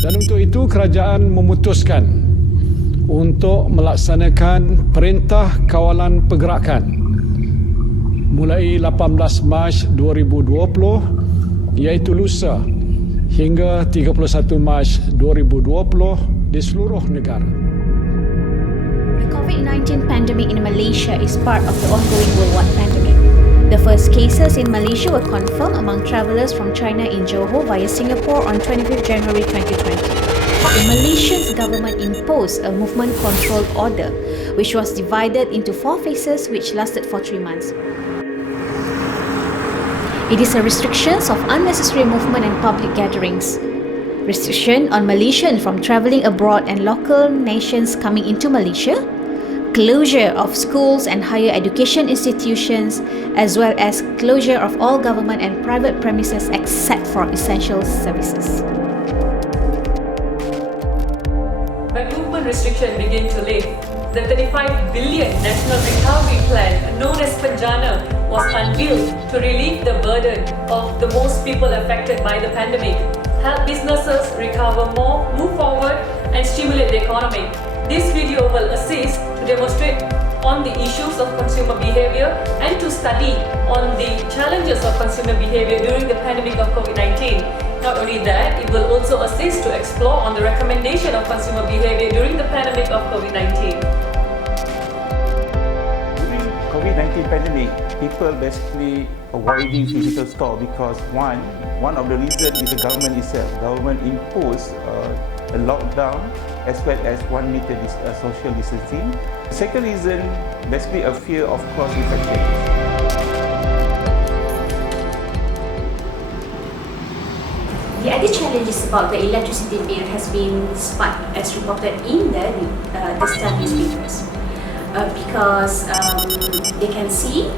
Dan untuk itu kerajaan memutuskan untuk melaksanakan Perintah Kawalan Pergerakan mulai 18 Mac 2020 iaitu lusa hingga 31 Mac 2020 di seluruh negara. The COVID-19 pandemic in Malaysia is part of the ongoing worldwide pandemic. The first cases in Malaysia were confirmed among travellers from China in Johor via Singapore on 25 January 2020. The Malaysian government imposed a movement control order, which was divided into 4 phases which lasted for 3 months. It is a restrictions of unnecessary movement and public gatherings, restriction on Malaysians from travelling abroad and local nations coming into Malaysia, closure of schools and higher education institutions, as well as closure of all government and private premises except for essential services. When movement restriction began to lift, the 35 billion National Recovery Plan, known as PENJANA, was unveiled to relieve the burden of the most people affected by the pandemic, help businesses recover more, move forward, and stimulate the economy. This video will assist to demonstrate on the issues of consumer behaviour and to study on the challenges of consumer behaviour during the pandemic of COVID-19. Not only that, it will also assist to explore on the recommendation of consumer behaviour during the pandemic of COVID-19. During COVID-19 pandemic, people basically avoiding physical store because one of the reasons is the government itself. Government imposed a lockdown as well as 1 meter social distancing. The second reason, basically a fear of cross-infection. The other challenges about the electricity bill has been spiked as reported in the Star newspapers because they can see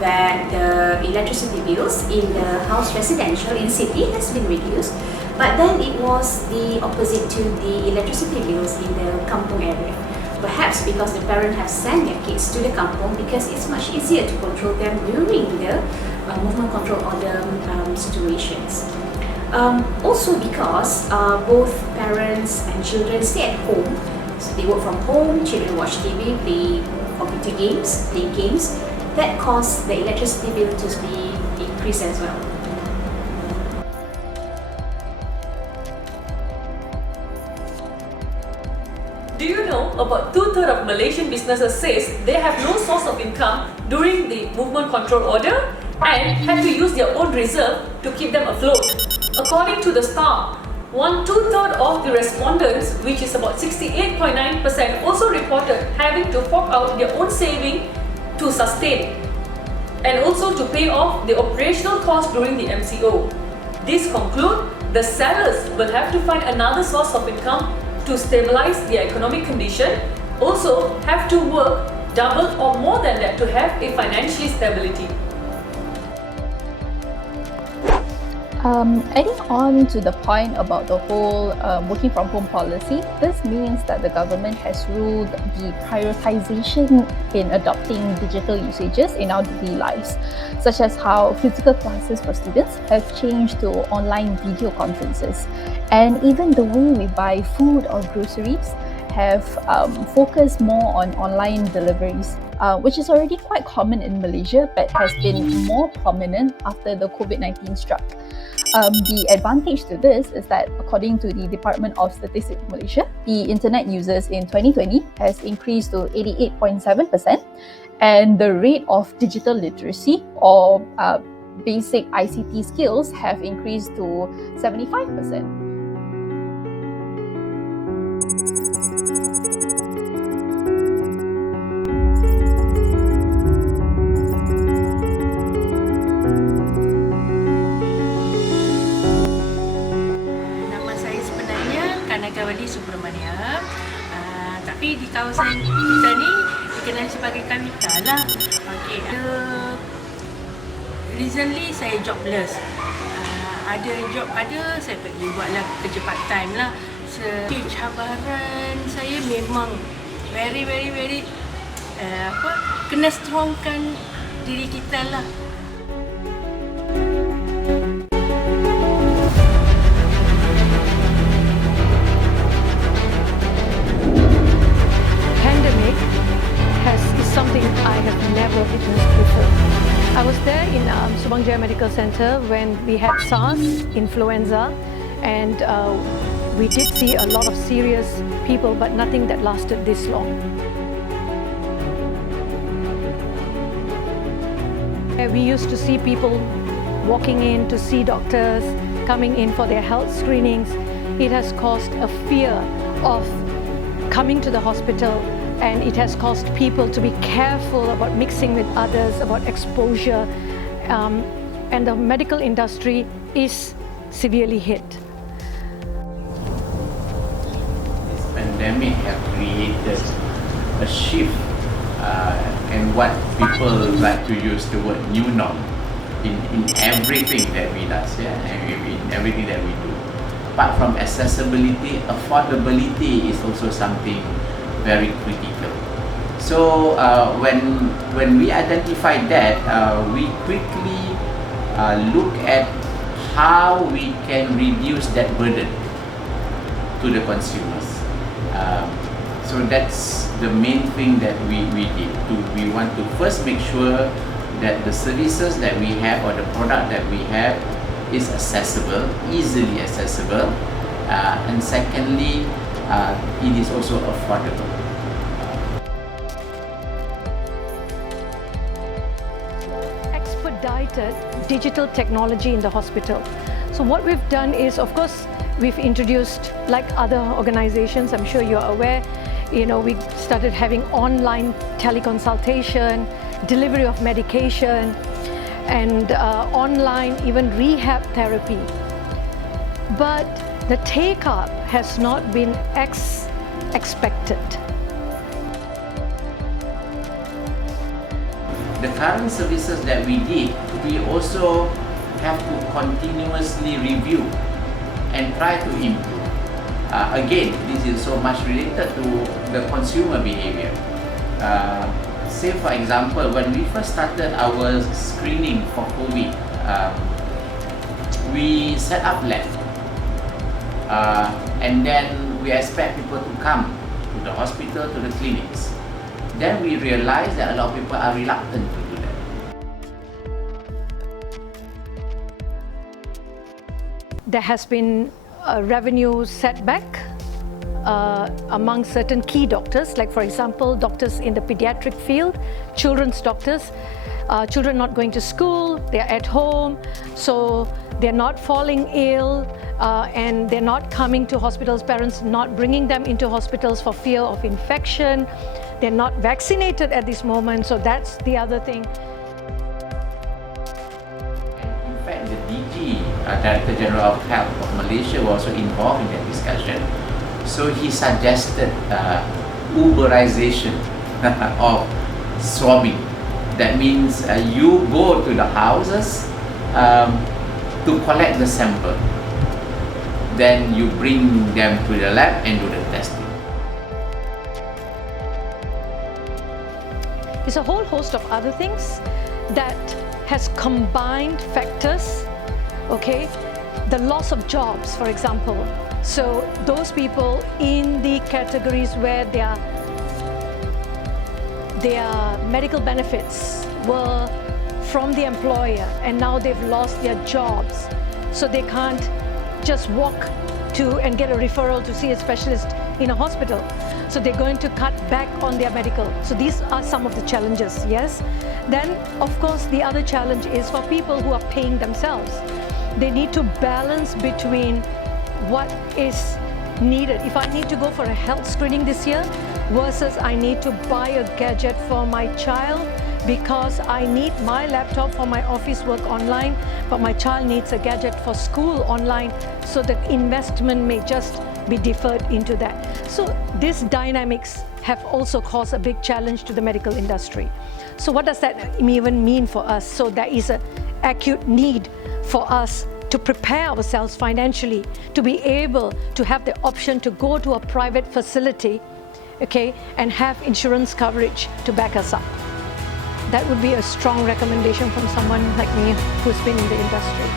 that the electricity bills in the house residential in city has been reduced, but then it was the opposite to the electricity bills in the kampung area. Perhaps because the parents have sent their kids to the kampung because it's much easier to control them during the movement control order situations. Also because both parents and children stay at home, so they work from home, children watch TV, play computer games, play games, that cause the electricity bill to be increased as well. Do you know about 2/3 of Malaysian businesses says they have no source of income during the movement control order and had to use their own reserve to keep them afloat? According to the Star, 2/3 of the respondents, which is about 68.9%, also reported having to fork out their own saving to sustain and also to pay off the operational costs during the MCO. This conclude the sellers will have to find another source of income to stabilize their economic condition, also have to work double or more than that to have a financial stability. Adding on to the point about the whole working from home policy, this means that the government has ruled the prioritization in adopting digital usages in our daily lives, such as how physical classes for students have changed to online video conferences, and even the way we buy food or groceries have focused more on online deliveries, which is already quite common in Malaysia but has been more prominent after the COVID-19 struck. The advantage to this is that according to the Department of Statistics Malaysia, the internet users in 2020 has increased to 88.7%, and the rate of digital literacy or basic ICT skills have increased to 75%. Tapi di kawasan kita ni dikenal sebagai Kawita lah. Okey, recently saya jobless. Ada job ada, saya pergi buatlah kerja part time lah. Cabaran saya memang very kena strongkan diri kita lah. Medical Center when we had SARS, influenza, and we did see a lot of serious people, but nothing that lasted this long. We used to see people walking in to see doctors, coming in for their health screenings. It has caused a fear of coming to the hospital, and it has caused people to be careful about mixing with others, about exposure, and the medical industry is severely hit. This pandemic has created a shift and what people like to use the word new norm in everything that we do, in everything that we do. Apart from accessibility, affordability is also something very critical. So when we identified that, we quickly look at how we can reduce that burden to the consumers. So that's the main thing that we did. We want to first make sure that the services that we have or the product that we have is accessible, easily accessible, and secondly, it is also affordable. Expedited digital technology in the hospital. So what we've done is, of course, we've introduced, like other organizations, I'm sure you're aware, we started having online teleconsultation, delivery of medication, and online even rehab therapy. But the take-up has not been expected. The current services that we did, we also have to continuously review and try to improve. Again, this is so much related to the consumer behavior. Say for example, when we first started our screening for COVID, we set up lab, and then we expect people to come to the hospital, to the clinics. Then we realized that a lot of people are reluctant to do that. There has been a revenue setback among certain key doctors, like for example, doctors in the pediatric field, children's doctors, children not going to school, they're at home, so they're not falling ill, and they're not coming to hospitals, parents not bringing them into hospitals for fear of infection. They're not vaccinated at this moment, so that's the other thing. In fact, the DG, Director General of Health of Malaysia, was also involved in that discussion. So he suggested Uberization of swabbing. That means you go to the houses to collect the sample. Then you bring them to the lab and do the testing. It's a whole host of other things that has combined factors, okay? The loss of jobs, for example. So those people in the categories where their medical benefits were from the employer and now they've lost their jobs. So they can't just walk to and get a referral to see a specialist in a hospital. So they're going to cut back on their medical. So these are some of the challenges, yes? Then, of course, the other challenge is for people who are paying themselves. They need to balance between what is needed. If I need to go for a health screening this year versus I need to buy a gadget for my child because I need my laptop for my office work online, but my child needs a gadget for school online, so the investment may just be deferred into that. So these dynamics have also caused a big challenge to the medical industry. So what does that even mean for us? So there is an acute need for us to prepare ourselves financially to be able to have the option to go to a private facility, okay, and have insurance coverage to back us up. That would be a strong recommendation from someone like me who's been in the industry.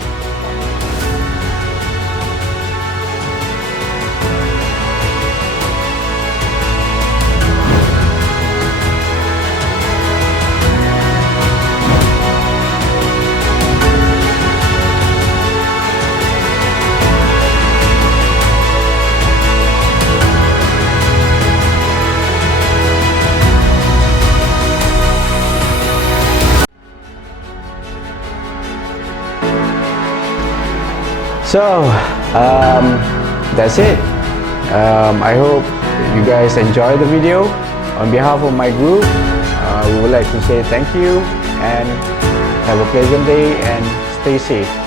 So that's it. I hope you guys enjoyed the video. On behalf of my group, we would like to say thank you and have a pleasant day and stay safe.